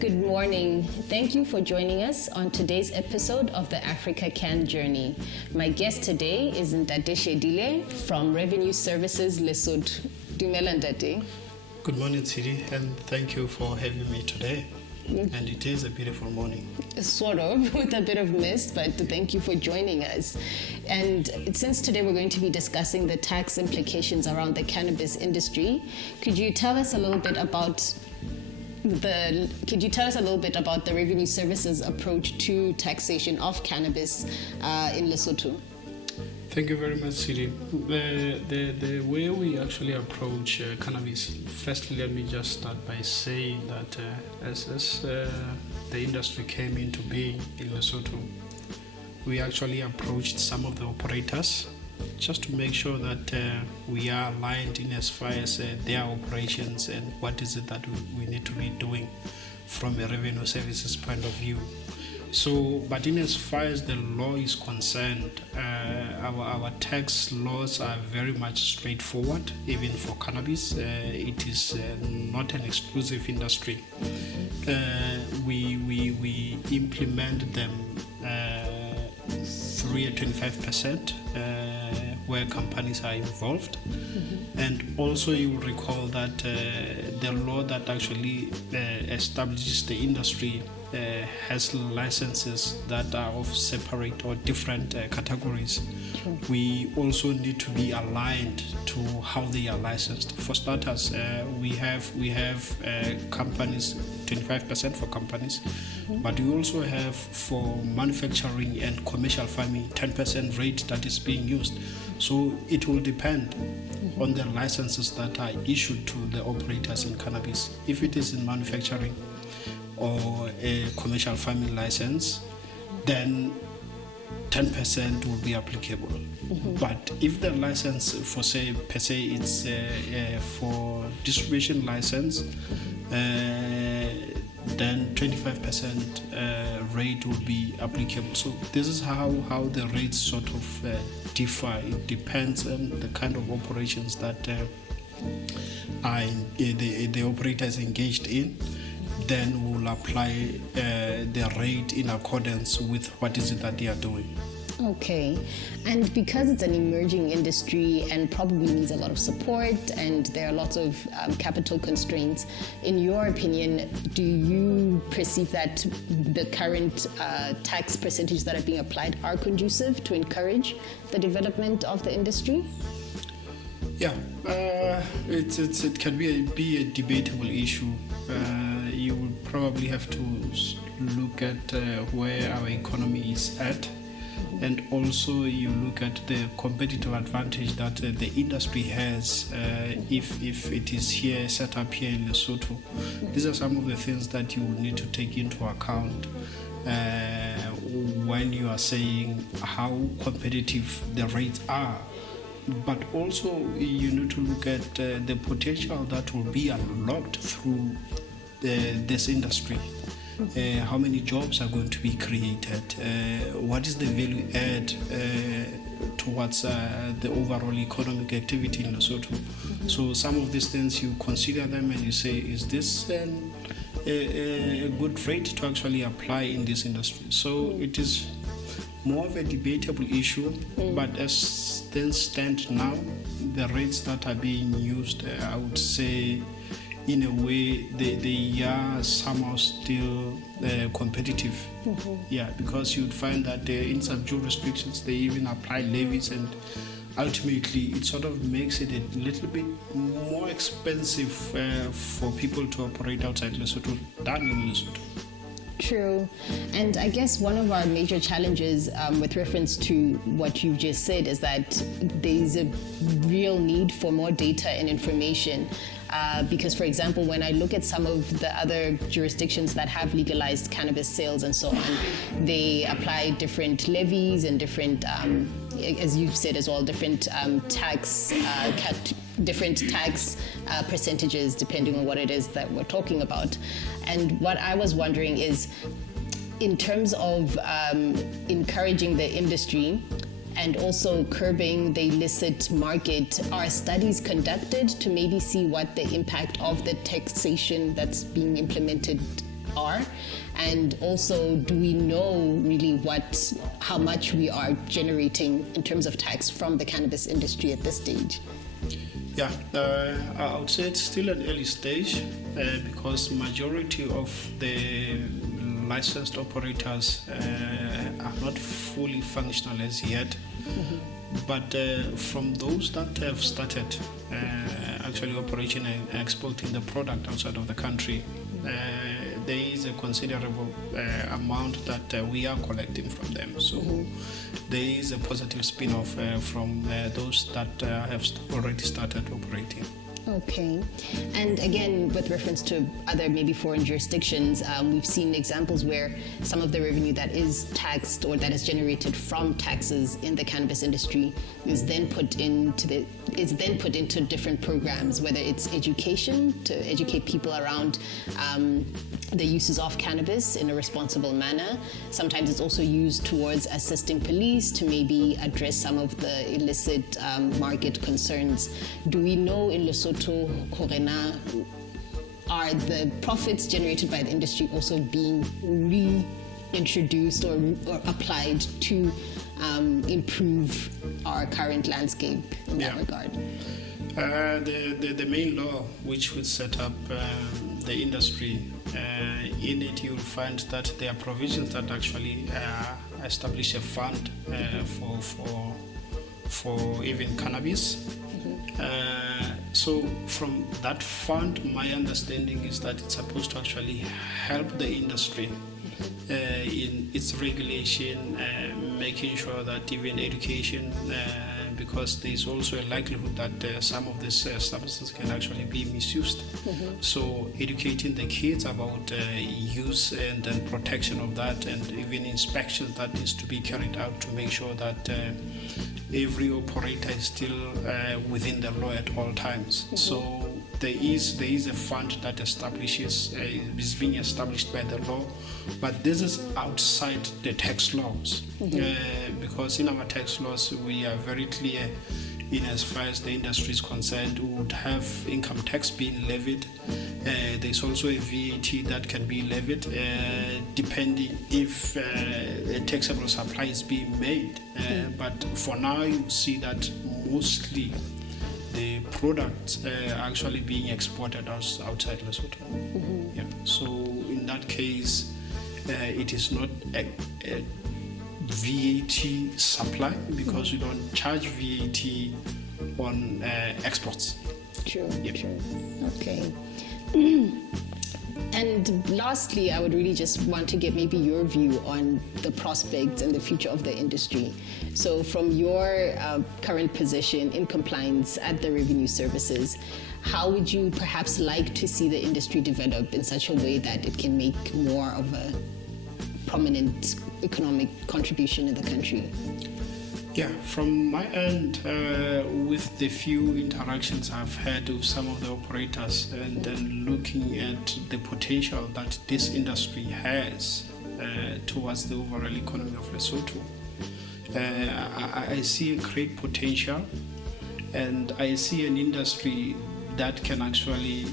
Good morning. Thank you for joining us on today's episode of the AfricaCann Journey. My guest today is Iindulge Shelile from Revenue Services Lesotho. Dumela Ntate. Good morning, Tsidi, and thank you for having me today. And it is a beautiful morning. Sort of, with a bit of mist, but thank you for joining us. And since today we're going to be discussing the tax implications around the cannabis industry, could you tell us a little bit about the Revenue Services approach to taxation of cannabis in Lesotho? Thank you very much, Siri. The way we actually approach cannabis, firstly, let me just start by saying that as the industry came into being in Lesotho, we actually approached some of the operators just to make sure that we are aligned in as far as their operations and what is it that we need to be doing from a revenue services point of view. So, but in as far as the law is concerned, our tax laws are very much straightforward, even for cannabis. It is not an exclusive industry. We implement them through a 25% where companies are involved. And also you will recall that the law that actually establishes the industry has licenses that are of separate or different categories. We also need to be aligned to how they are licensed. For starters, we have companies, 25% for companies, but we also have for manufacturing and commercial farming 10% rate that is being used. So it will depend on the licenses that are issued to the operators in cannabis. If it is in manufacturing or a commercial farming license, then 10% will be applicable. But if the license per se it's for distribution license, then 25% rate will be applicable. So this is how the rates sort of differ. It depends on the kind of operations that the operator is engaged in. Then we'll apply the rate in accordance with what is it that they are doing. Okay, and because it's an emerging industry and probably needs a lot of support and there are lots of capital constraints, in your opinion, do you perceive that the current tax percentages that are being applied are conducive to encourage the development of the industry? Yeah, it can be a debatable issue. You will probably have to look at where our economy is at. And also you look at the competitive advantage that the industry has if it is here, set up here in Lesotho. These are some of the things that you will need to take into account when you are saying how competitive the rates are. But also you need to look at the potential that will be unlocked through this industry. How many jobs are going to be created? What is the value add towards the overall economic activity in Lesotho? So some of these things you consider them and you say, is this a good rate to actually apply in this industry? So it is more of a debatable issue, but as things stand now, the rates that are being used, I would say, in a way, they are somehow still competitive. Yeah, because you'd find that in some jurisdictions, they even apply levies, and ultimately it sort of makes it a little bit more expensive for people to operate outside Lesotho than in Lesotho. True. And I guess one of our major challenges with reference to what you just said is that there's a real need for more data and information. Because, for example, when I look at some of the other jurisdictions that have legalized cannabis sales and so on, they apply different levies and different, as you said as well, different tax percentages depending on what it is that we're talking about. And what I was wondering is, in terms of encouraging the industry and also curbing the illicit market, are studies conducted to maybe see what the impact of the taxation that's being implemented are? And also, do we know really how much we are generating in terms of tax from the cannabis industry at this stage? Yeah, I would say it's still an early stage because majority of the licensed operators are not fully functional as yet. But from those that have started actually operating and exporting the product outside of the country, there is a considerable amount that we are collecting from them. So there is a positive spin-off from those that have already started operating. Okay. And again, with reference to other maybe foreign jurisdictions, we've seen examples where some of the revenue that is taxed or that is generated from taxes in the cannabis industry is then put into different programs, whether it's education to educate people around the uses of cannabis in a responsible manner. Sometimes it's also used towards assisting police to maybe address some of the illicit market concerns. Do we know in Lesotho, are the profits generated by the industry also being reintroduced or applied to improve our current landscape in that regard? The main law which would set up the industry, in it you'll find that there are provisions that actually establish a fund for even cannabis. So from that fund, my understanding is that it's supposed to actually help the industry in its regulation, making sure that even education, because there's also a likelihood that some of these substances can actually be misused. So educating the kids about use and protection of that, and even inspections that needs to be carried out to make sure that every operator is still within the law at all times. So there is a fund that is being established by the law, but this is outside the tax laws, because in our tax laws we are very clear in as far as the industry is concerned. We would have income tax being levied. There's also a VAT that can be levied depending if a taxable supply is being made. But for now, you see that mostly the products are actually being exported outside Lesotho. Yeah. So in that case, it is not a VAT supply because we don't charge VAT on exports. True. Okay. And lastly, I would really just want to get maybe your view on the prospects and the future of the industry. So from your current position in compliance at the Revenue Services, how would you perhaps like to see the industry develop in such a way that it can make more of a prominent economic contribution in the country? Yeah, from my end, with the few interactions I've had with some of the operators and then looking at the potential that this industry has towards the overall economy of Lesotho, I see a great potential, and I see an industry that can actually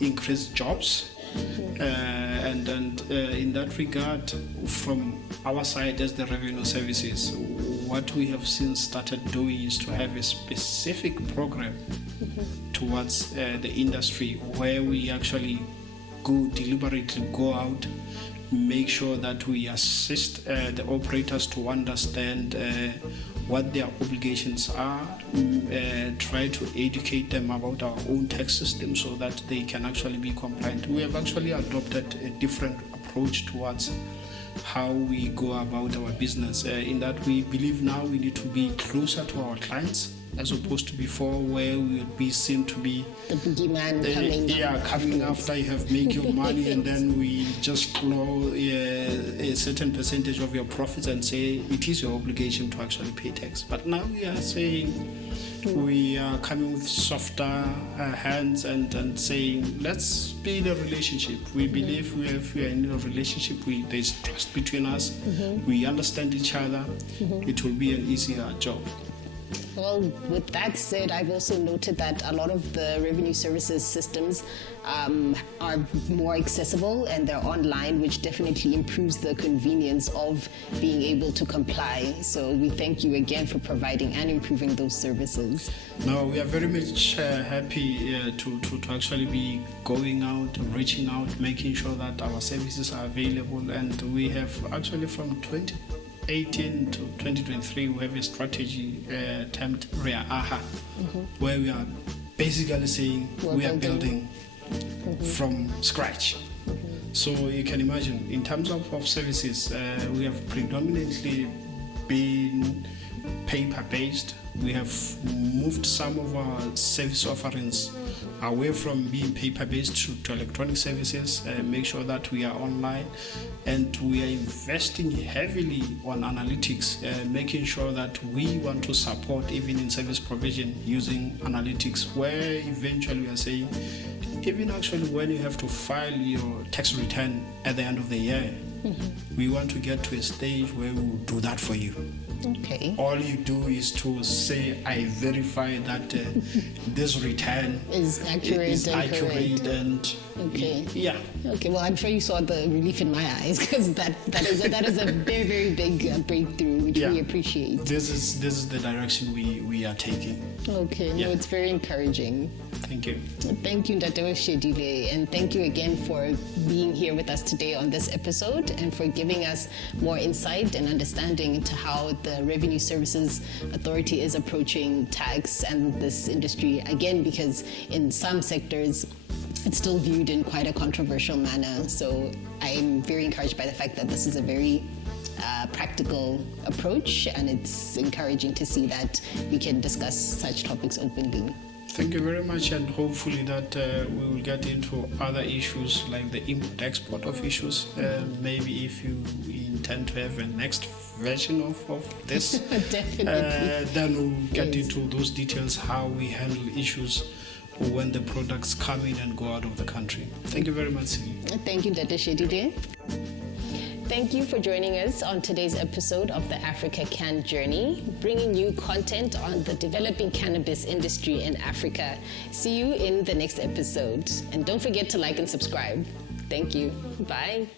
increase jobs. And in that regard, from our side as the Revenue Services, what we have since started doing is to have a specific program towards the industry where we actually deliberately go out, make sure that we assist the operators to understand what their obligations are, try to educate them about our own tax system so that they can actually be compliant. We have actually adopted a different approach towards how we go about our business, in that we believe now we need to be closer to our clients as opposed to before, where we would be seen to be the boogeyman coming after you have made your money, and then we just claw a certain percentage of your profits and say it is your obligation to actually pay tax. But now we are saying we are coming with softer hands and saying let's be in a relationship. We believe we are in a relationship. There's trust between us. We understand each other. It will be an easier job. Well, with that said, I've also noted that a lot of the revenue services systems are more accessible and they're online, which definitely improves the convenience of being able to comply. So we thank you again for providing and improving those services. No, we are very much happy to actually be going out, reaching out, making sure that our services are available. And we have actually from 2018 to 2023, we have a strategy termed REA AHA, where we are basically saying we are building from scratch. So you can imagine, in terms of services, we have predominantly been paper-based. We have moved some of our service offerings away from being paper-based to electronic services, make sure that we are online, and we are investing heavily on analytics, making sure that we want to support even in service provision using analytics, where eventually we are saying, even actually when you have to file your tax return at the end of the year, we want to get to a stage where we will do that for you. Okay. All you do is to say, I verify that this return is accurate and okay. Yeah. Okay. Well, I'm sure you saw the relief in my eyes, because that is a very, very big breakthrough, which we appreciate. This is the direction we are taking. Okay. No, it's very encouraging. Thank you. Thank you, Ntatewa Shelile, and thank you again for being here with us today on this episode and for giving us more insight and understanding into how the Revenue Services Authority is approaching tax and this industry, again, because in some sectors it's still viewed in quite a controversial manner. So I'm very encouraged by the fact that this is a very practical approach, and it's encouraging to see that we can discuss such topics openly. Thank you very much, and hopefully that we will get into other issues like the import-export of issues. Maybe if you intend to have a next version of this, then we'll get into those details, how we handle issues when the products come in and go out of the country. Thank you very much, Sili. Thank you, Dr. Shelile. Thank you for joining us on today's episode of the AfricaCann Journey, bringing you content on the developing cannabis industry in Africa. See you in the next episode. And don't forget to like and subscribe. Thank you. Bye.